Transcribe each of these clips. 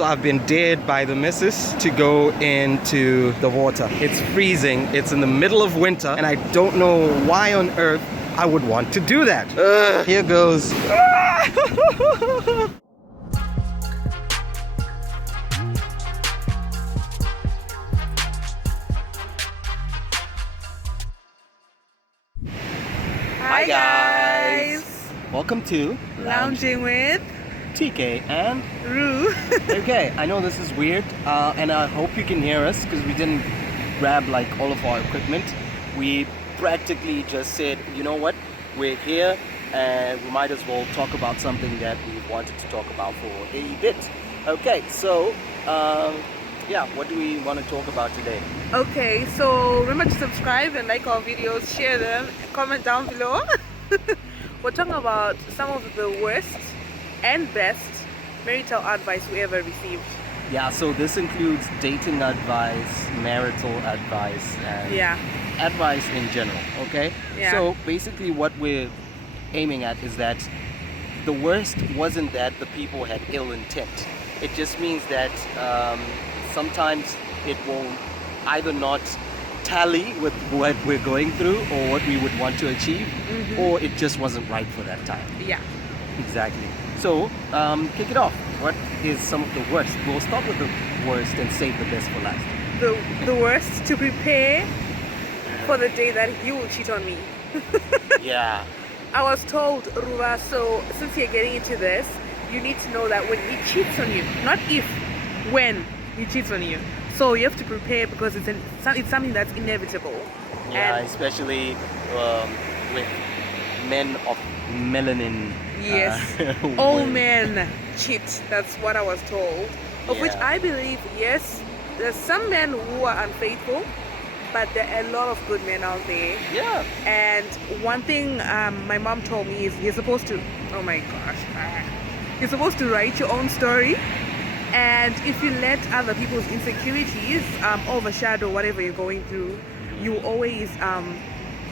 So I've been dared by the missus to go into the water. It's freezing, it's in the middle of winter, and I don't know why on earth I would want to do that. Here goes. Hi guys! Welcome to Lounging with TK and Rue. Okay, I know this is weird, and I hope you can hear us because we didn't grab like all of our equipment. We practically just said, you know what, we're here and we might as well talk about something that we wanted to talk about for a bit. Okay, so yeah, what do we want to talk about today? Okay, so remember to subscribe and like our videos, share them, comment down below. We're talking about some of the worst and best marital advice we ever received. Yeah, so this includes dating advice, marital advice, and advice in general, okay? Yeah. So basically what we're aiming at is that the worst wasn't that the people had ill intent. It just means that sometimes it will either not tally with what we're going through or what we would want to achieve, or it just wasn't right for that time. Yeah. Exactly. So, kick it off. What is some of the worst? We'll start with the worst and save the best for last. The worst, to prepare for the day that he will cheat on me. Yeah. I was told, Ruba, so since you're getting into this, you need to know that when he cheats on you, not if, when he cheats on you. So you have to prepare because it's something that's inevitable. Yeah, And especially with men of melanin. yes, all men cheat. That's what I was told. Of which Yeah. I believe, yes, there's some men who are unfaithful, but there are a lot of good men out there. Yeah. And one thing my mom told me is you're supposed to, oh my gosh, you're supposed to write your own story. And if you let other people's insecurities overshadow whatever you're going through, you always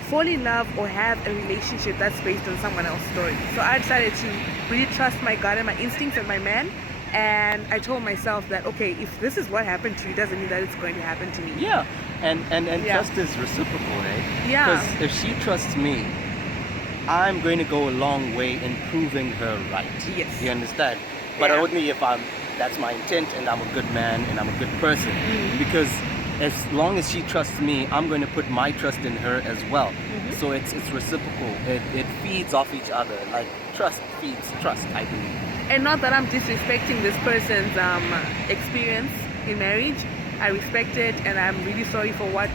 fall in love or have a relationship that's based on someone else's story. So I decided to really trust my gut and my instincts and my man. And I told myself that, okay, if this is what happened to you, doesn't mean that it's going to happen to me. Yeah. And Yeah. trust is reciprocal, eh? Yeah. Because if she trusts me, I'm going to go a long way in proving her right. Yes. You understand? But Yeah. only if that's my intent and I'm a good man and I'm a good person. Because as long as she trusts me, I'm going to put my trust in her as well. So it's reciprocal. It feeds off each other. Like trust feeds trust, I believe. And not that I'm disrespecting this person's experience in marriage. I respect it and I'm really sorry for what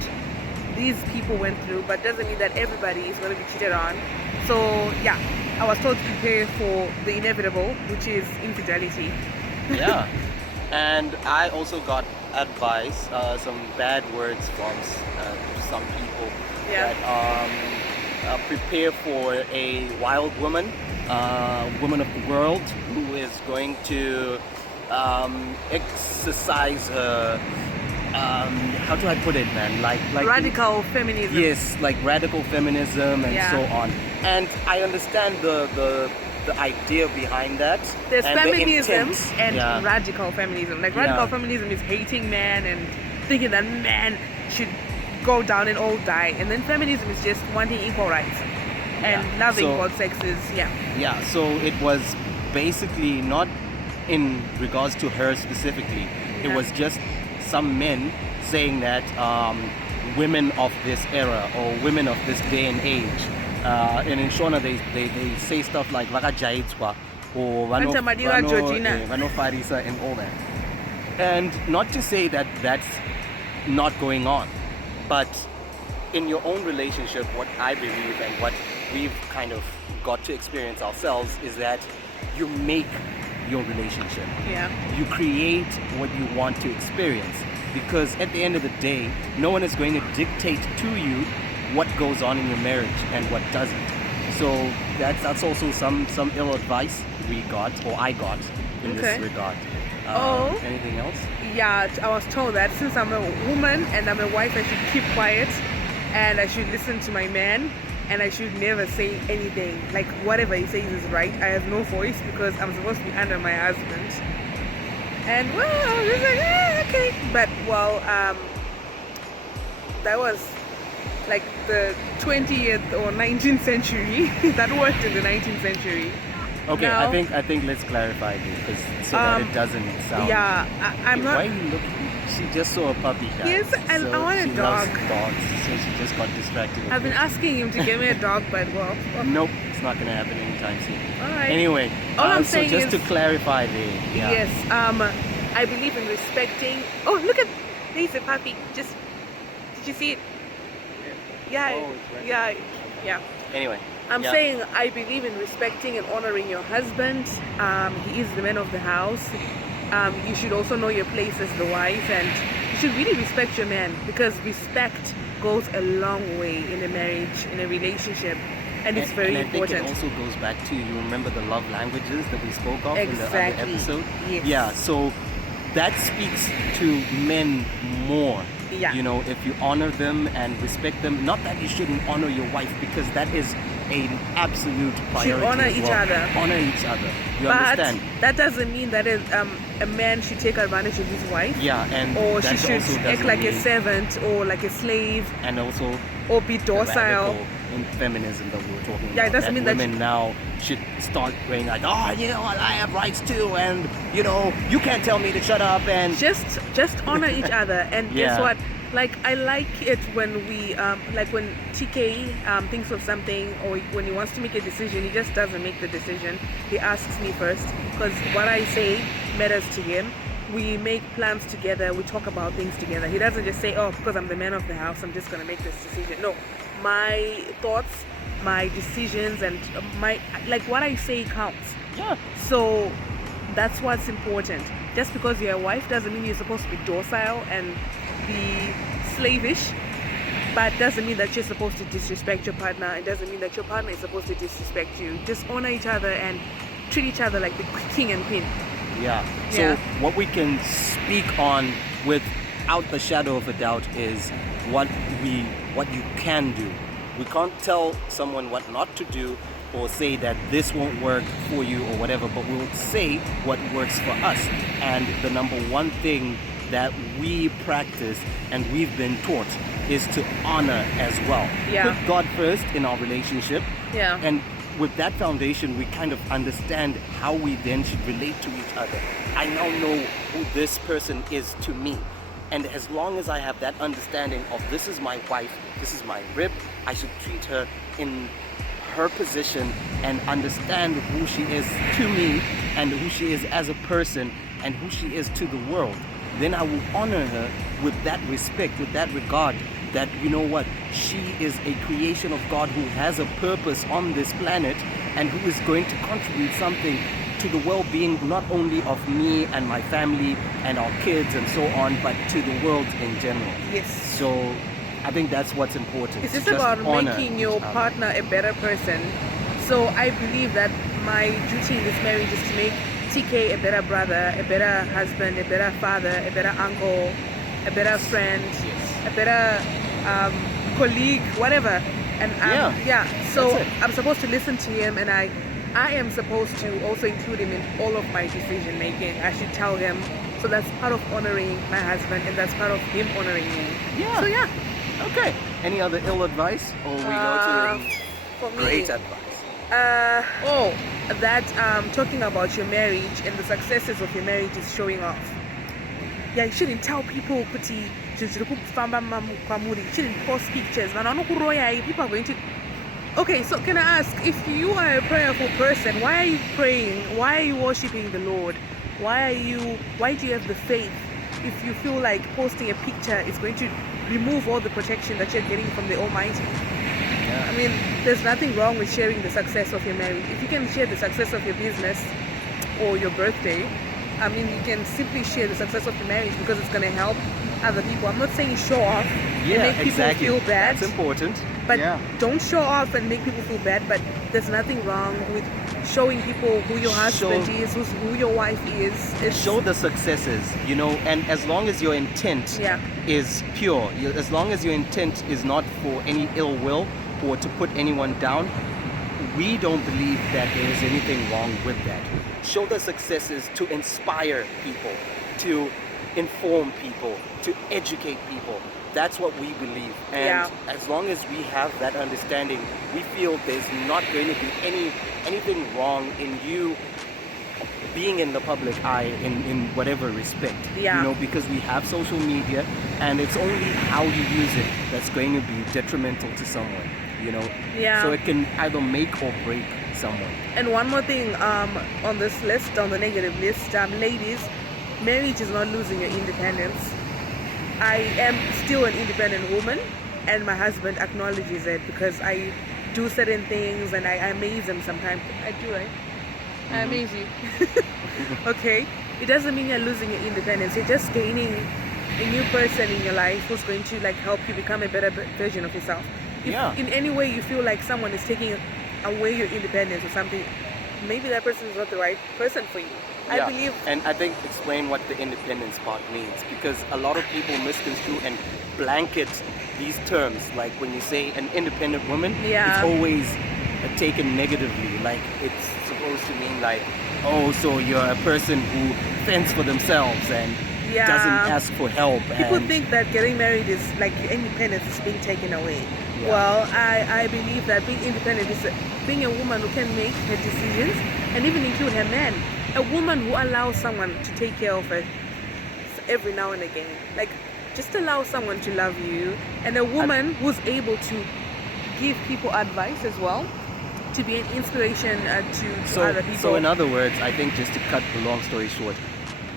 these people went through, but doesn't mean that everybody is going to be cheated on. So yeah, I was told to prepare for the inevitable, which is infidelity. Yeah. And I also got advice, some bad words from some people that prepare for a wild woman, woman of the world, who is going to exercise her, how do I put it, man? Like Radical feminism. yes, like radical feminism and Yeah. so on. And I understand the idea behind that. There's and the feminism intent. and Yeah. radical feminism. Like radical Yeah. feminism is hating man and thinking that man should go down and all die. And then feminism is just wanting equal rights and Yeah. loving So- both sexes. Yeah. Yeah, so it was basically not in regards to her specifically. It Yeah. was just some men saying that women of this era or women of this day and age, and in Shona they say stuff like "Vakajaitswa" or Anta Madira Georgina. Vano Farisa and all that. And not to say that that's not going on, but in your own relationship, what I believe and what we've kind of got to experience ourselves is that you make your relationship. Yeah. You create what you want to experience, because at the end of the day, no one is going to dictate to you what goes on in your marriage and what doesn't. So that's also some ill advice we got, or I got, in this regard. Anything else? Yeah, I was told that since I'm a woman and I'm a wife, I should keep quiet and I should listen to my man and I should never say anything. Like whatever he says is right. I have no voice because I'm supposed to be under my husband. And well, I was like, okay. But well, that was like the 20th or 19th century. That worked in the 19th century. Okay, Now, I think let's clarify this because so that it doesn't sound. yeah, I'm Why not. are you looking? She just saw a puppy, guys. Yes, and I want a she dog. Loves dogs, so she just got distracted. I've been asking him to get me a dog, but well. Nope, it's not gonna happen anytime soon. All right. Anyway, All I'm so saying just is- to clarify there. Yeah. Yes. I believe in respecting. Oh, look at there's a puppy. Just did you see it? Yeah. Oh, it's right Yeah. Yeah. Anyway. I'm yeah. saying I believe in respecting and honoring your husband. He is the man of the house. You should also know your place as the wife, and you should really respect your man, because respect goes a long way in a marriage, in a relationship, and it's very and I important. think it also goes back to, you remember the love languages that we spoke of in the other Exactly. episode? Yes. Yeah, so that speaks to men more. Yeah. You know, if you honor them and respect them, not that you shouldn't honor your wife, because that is an absolute priority. honor as each well. other. Honor each other. You But understand? that doesn't mean that a man should take advantage of his wife. Yeah, and Or that she should also act doesn't like a mean- servant or like a slave and also or be the docile. radical in feminism that we were talking about. Yeah, it doesn't mean that women now should start going like, oh, you know what, I have rights too, and you know, you can't tell me to shut up, and Just honor each other, and Yeah. guess what? Like, I like it when we like when TK thinks of something, or when he wants to make a decision, he just doesn't make the decision. He asks me first, because what I say matters to him. We make plans together, we talk about things together. He doesn't just say, oh, because I'm the man of the house, I'm just gonna make this decision. No, my thoughts, my decisions, and my, like, what I say counts. yeah, So that's what's important. Just because you're a wife doesn't mean you're supposed to be docile and be slavish, but doesn't mean that you're supposed to disrespect your partner. It doesn't mean that your partner is supposed to disrespect you. Just honor each other and treat each other like the king and queen. yeah. So Yeah. what we can speak on without a shadow of a doubt is what you can do. We can't tell someone what not to do or say that this won't work for you or whatever, but we'll say what works for us. And the number one thing that we practice and we've been taught is to honor as well. Yeah. Put God first in our relationship. Yeah. And with that foundation, we kind of understand how we then should relate to each other. I now know who this person is to me. And as long as I have that understanding of this is my wife, this is my rib, I should treat her in her position and understand who she is to me and who she is as a person and who she is to the world. Then I will honor her with that respect, with that regard, that, you know what, she is a creation of God who has a purpose on this planet and who is going to contribute something to the well-being not only of me and my family and our kids and so on, but to the world in general. Yes. So I think that's what's important. It's just to about honor making each your other. partner a better person. So I believe that my duty in this marriage is to make TK a better brother, a better husband, a better father, a better uncle, a better friend, Yes. a better colleague, whatever. And Yeah. So That's it. I'm supposed to listen to him, and I am supposed to also include him in all of my decision making. I should tell him. So that's part of honoring my husband, and that's part of him honoring me. Yeah. So yeah. Okay. Any other ill advice, or we go to For me, great advice? That talking about your marriage and the successes of your marriage is showing off. Yeah, you shouldn't tell people kuti you shouldn't post pictures. People are going to. Okay, so can I ask, if you are a prayerful person, why are you praying? Why are you worshiping the Lord? Why do you have the faith if you feel like posting a picture is going to remove all the protection that you're getting from the Almighty? Yeah. I mean, there's nothing wrong with sharing the success of your marriage. If you can share the success of your business or your birthday, I mean, you can simply share the success of your marriage because it's going to help other people. I'm not saying show off and make people exactly. feel bad, That's important. but yeah. don't show off and make people feel bad. But there's nothing wrong with showing people who your husband is, who your wife is. Show the successes, you know, and as long as your intent Yeah. is pure, as long as your intent is not for any ill will or to put anyone down, we don't believe that there is anything wrong with that. Show the successes to inspire people, to inform people, to educate people. That's what we believe. And Yeah. as long as we have that understanding, we feel there's not going to be anything wrong in you being in the public eye in whatever respect. Yeah. You know, because we have social media, and it's only how you use it that's going to be detrimental to someone, you know. Yeah. So it can either make or break someone. And one more thing on this list, on the negative list, ladies, marriage is not losing your independence. I am still an independent woman, and my husband acknowledges it because I do certain things and I amaze him sometimes. I do, right? I amaze you. Okay? It doesn't mean you're losing your independence. You're just gaining a new person in your life who's going to like help you become a better version of yourself. If Yeah. in any way you feel like someone is taking away your independence or something, maybe that person is not the right person for you. Yeah. I believe. And I think explain what the independence part means, because a lot of people misconstrue and blanket these terms. Like when you say an independent woman, Yeah. it's always taken negatively. Like it's supposed to mean like, oh, so you're a person who fends for themselves and Yeah. doesn't ask for help. People and think that getting married is like your independence is being taken away. Yeah. Well, I believe that being independent is being a woman who can make her decisions and even include her man. A woman who allows someone to take care of her every now and again. Like, just allow someone to love you. And a woman who's able to give people advice as well, to be an inspiration to other people. So in other words, I think just to cut the long story short,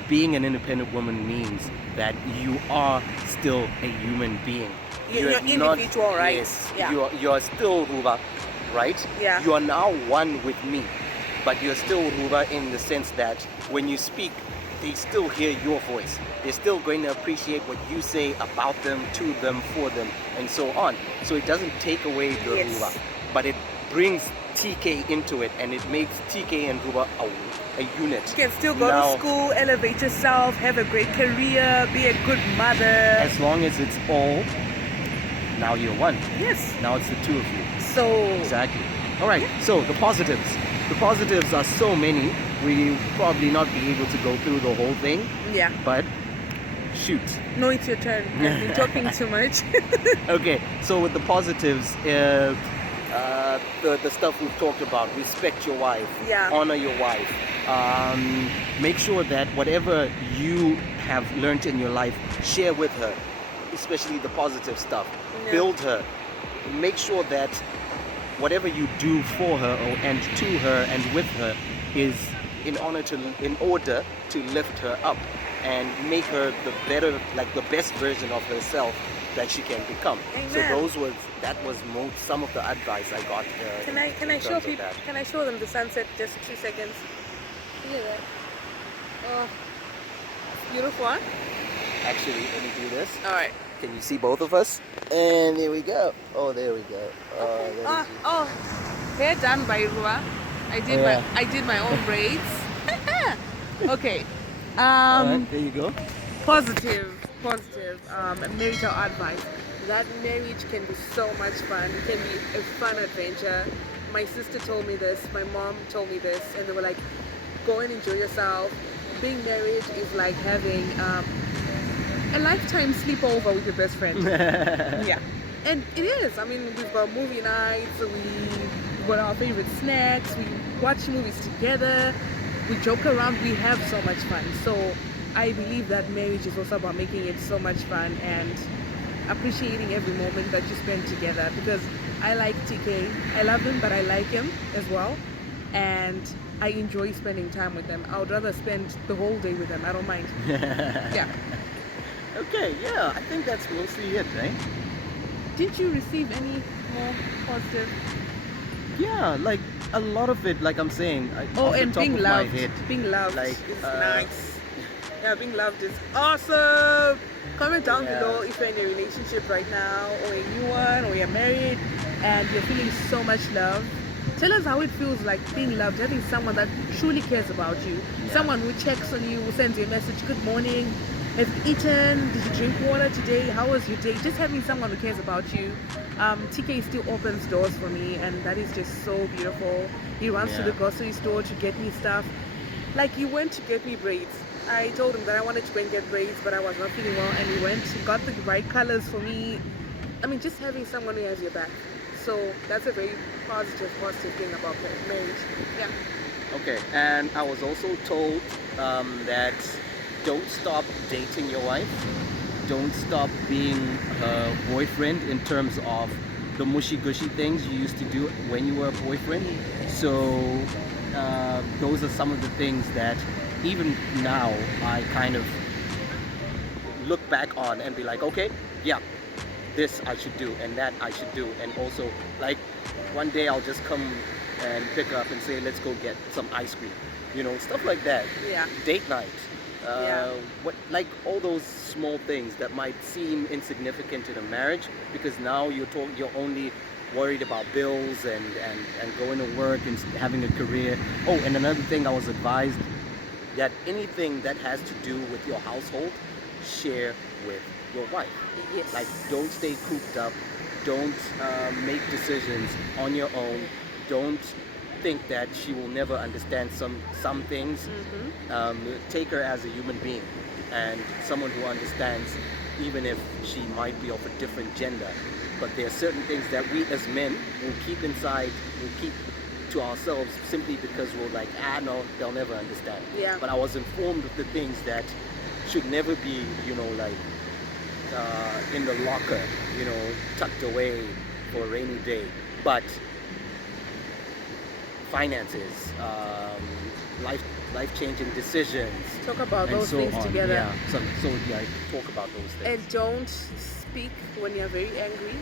being an independent woman means that you are still a human being. You're not- individual, right? Yes, Yeah. you're still Ruba, right? Yeah. You are now one with me, but you're still Ruba in the sense that when you speak, they still hear your voice. They're still going to appreciate what you say about them, to them, for them, and so on. So it doesn't take away the Yes. Ruba, but it brings TK into it, and it makes TK and Ruba a unit. You can still go Now, to school, elevate yourself, have a great career, be a good mother. as long as it's all, now you're one. Yes. Now it's the two of you. So, Exactly. All right. So the positives. The positives are so many. We probably not be able to go through the whole thing, yeah. but shoot. No, it's your turn. I've been talking too much. Okay. So with the positives, the stuff we've talked about: respect your wife, Yeah. honor your wife, make sure that whatever you have learned in your life, share with her, especially the positive stuff. Yeah. Build her. Make sure that whatever you do for her and to her and with her is in order to lift her up and make her the better, like the best version of herself that she can become. So Amen. that was some of the advice I got. Can I in show terms of people? that. Can I show them the sunset? Just 2 seconds. Look at that. Oh, it's beautiful. Huh? Actually, let me do this. All right. Can you see both of us? And there we go. Oh, there we go. That is- Oh, hair done by Rua. I did Oh, yeah. I did my own braids. Okay. All right, there you go. Positive, marital advice. That marriage can be so much fun. It can be a fun adventure. My sister told me this, my mom told me this, and they were like, go and enjoy yourself. Being married is like having a lifetime sleepover with your best friend. Yeah. And it is. I mean, we've got movie nights, we got our favorite snacks, we watch movies together, we joke around, we have so much fun. So I believe that marriage is also about making it so much fun and appreciating every moment that you spend together, because I like TK. I love him, but I like him as well. And I enjoy spending time with them. I would rather spend the whole day with them. I don't mind. Yeah. Okay, yeah, I think that's mostly it, right? Did you receive any more positive? Yeah, like a lot of it, like I'm saying, Oh, off the and top being of my loved. head, Being loved like, is uh, nice. Yeah, being loved is awesome. Comment down Yeah. below if you're in a relationship right now, or a new one, or you're married, and you're feeling so much love. Tell us how it feels like being loved, having someone that truly cares about you. Yeah. Someone who checks on you, who sends you a message, good morning, have you eaten? Did you drink water today? How was your day? Just having someone who cares about you. TK still opens doors for me, and that is just so beautiful. He runs to the Yeah. grocery store to get me stuff. Like, he went to get me braids. I told him that I wanted to go and get braids, but I was not feeling well, and he went, he got the right colors for me. I mean, just having someone who has your back. So that's a very positive thing about marriage. Yeah. Okay, and I was also told that don't stop dating your wife. Don't stop being her boyfriend in terms of the mushy gushy things you used to do when you were a boyfriend. So those are some of the things that even now I kind of look back on and be like, okay, yeah, this I should do and that I should do. And also, like, one day I'll just come and pick up and say, let's go get some ice cream, you know, stuff like that. Yeah. Date night. Yeah. What, like all those small things that might seem insignificant in a marriage, because now you're only worried about bills and going to work and having a career. Oh, and another thing, I was advised that anything that has to do with your household, share with your wife. Yes. Like, don't stay cooped up. Don't make decisions on your own. Don't think that she will never understand some things. Take her as a human being and someone who understands, even if she might be of a different gender. But there are certain things that we as men will keep inside, will keep to ourselves, simply because we're like, no, they'll never understand. Yeah. But I was informed of the things that should never be, you know, like in the locker, you know, tucked away for a rainy day. But finances, life-changing decisions, Talk about and those so things on. together. Yeah. So yeah, talk about those things. And don't speak when you're very angry,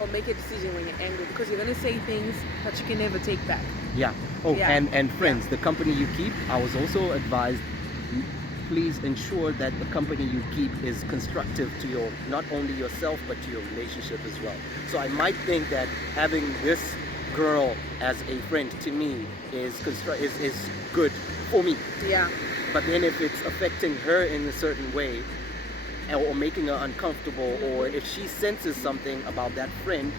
or make a decision when you're angry, because you're going to say things that you can never take back. Yeah. Oh, Yeah. and friends, the company you keep, I was also advised, please ensure that the company you keep is constructive to your, not only yourself, but to your relationship as well. So I might think that having this girl as a friend to me is good for me. Yeah. But then if it's affecting her in a certain way, or making her uncomfortable, or if she senses something about that friend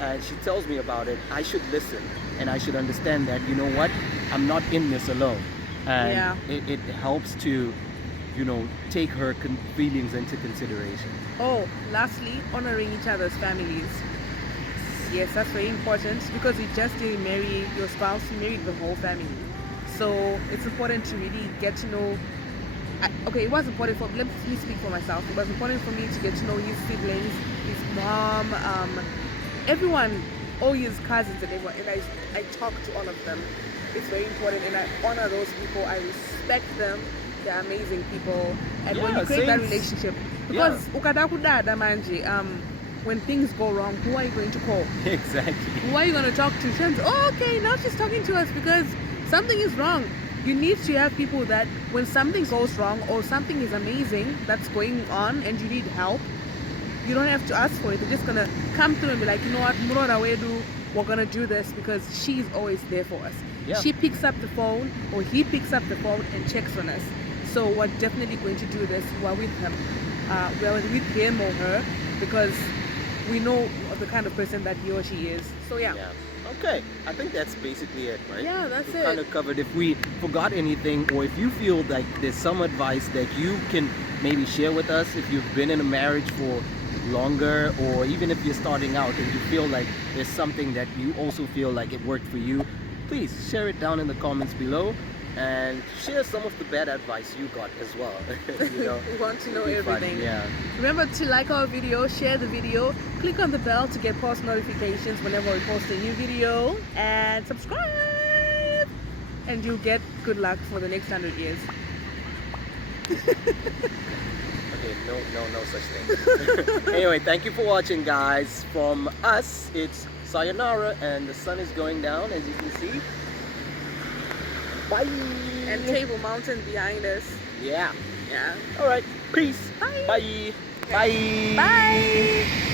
and she tells me about it, I should listen, and I should understand that, you know what, I'm not in this alone. And Yeah. it helps to, you know, take her feelings into consideration. Oh, lastly, honoring each other's families. Yes, that's very important, because you just didn't marry your spouse, you married the whole family. So it's important to really get to know. Okay, it was important for, let me speak for myself. It was important for me to get to know his siblings, his mom, everyone, all his cousins and everyone. And I talk to all of them. It's very important, and I honor those people. I respect them. They're amazing people. And when Yeah, you create that same. relationship, because ukadakudada manje, when things go wrong, who are you going to call? Exactly. Who are you going to talk to? Friends, oh, okay, now she's talking to us because something is wrong. You need to have people that when something goes wrong or something is amazing that's going on and you need help, you don't have to ask for it. They're just going to come through and be like, you know what, Murora Wedu, we're going to do this, because she's always there for us. Yeah. She picks up the phone, or he picks up the phone and checks on us. So we're definitely going to do this. We're with him. We're with him or her, because we know the kind of person that he or she is. So yeah. Okay, I think that's basically it, right? Yeah, that's We've it. kind of covered. If we forgot anything, or if you feel like there's some advice that you can maybe share with us, if you've been in a marriage for longer, or even if you're starting out and you feel like there's something that you also feel like it worked for you, please share it down in the comments below, and share some of the bad advice you got as well. You know, We want to know it'd be fun. everything. Yeah. Remember to like our video, share the video, click on the bell to get post notifications whenever we post a new video, and subscribe, and you'll get good luck for the next 100 years. Okay, no such thing. Anyway, thank you for watching, guys. From us, it's sayonara, and the sun is going down, as you can see. Bye. And Table Mountain behind us. Yeah. Yeah. All right. Peace. Bye. Bye. Bye. Bye.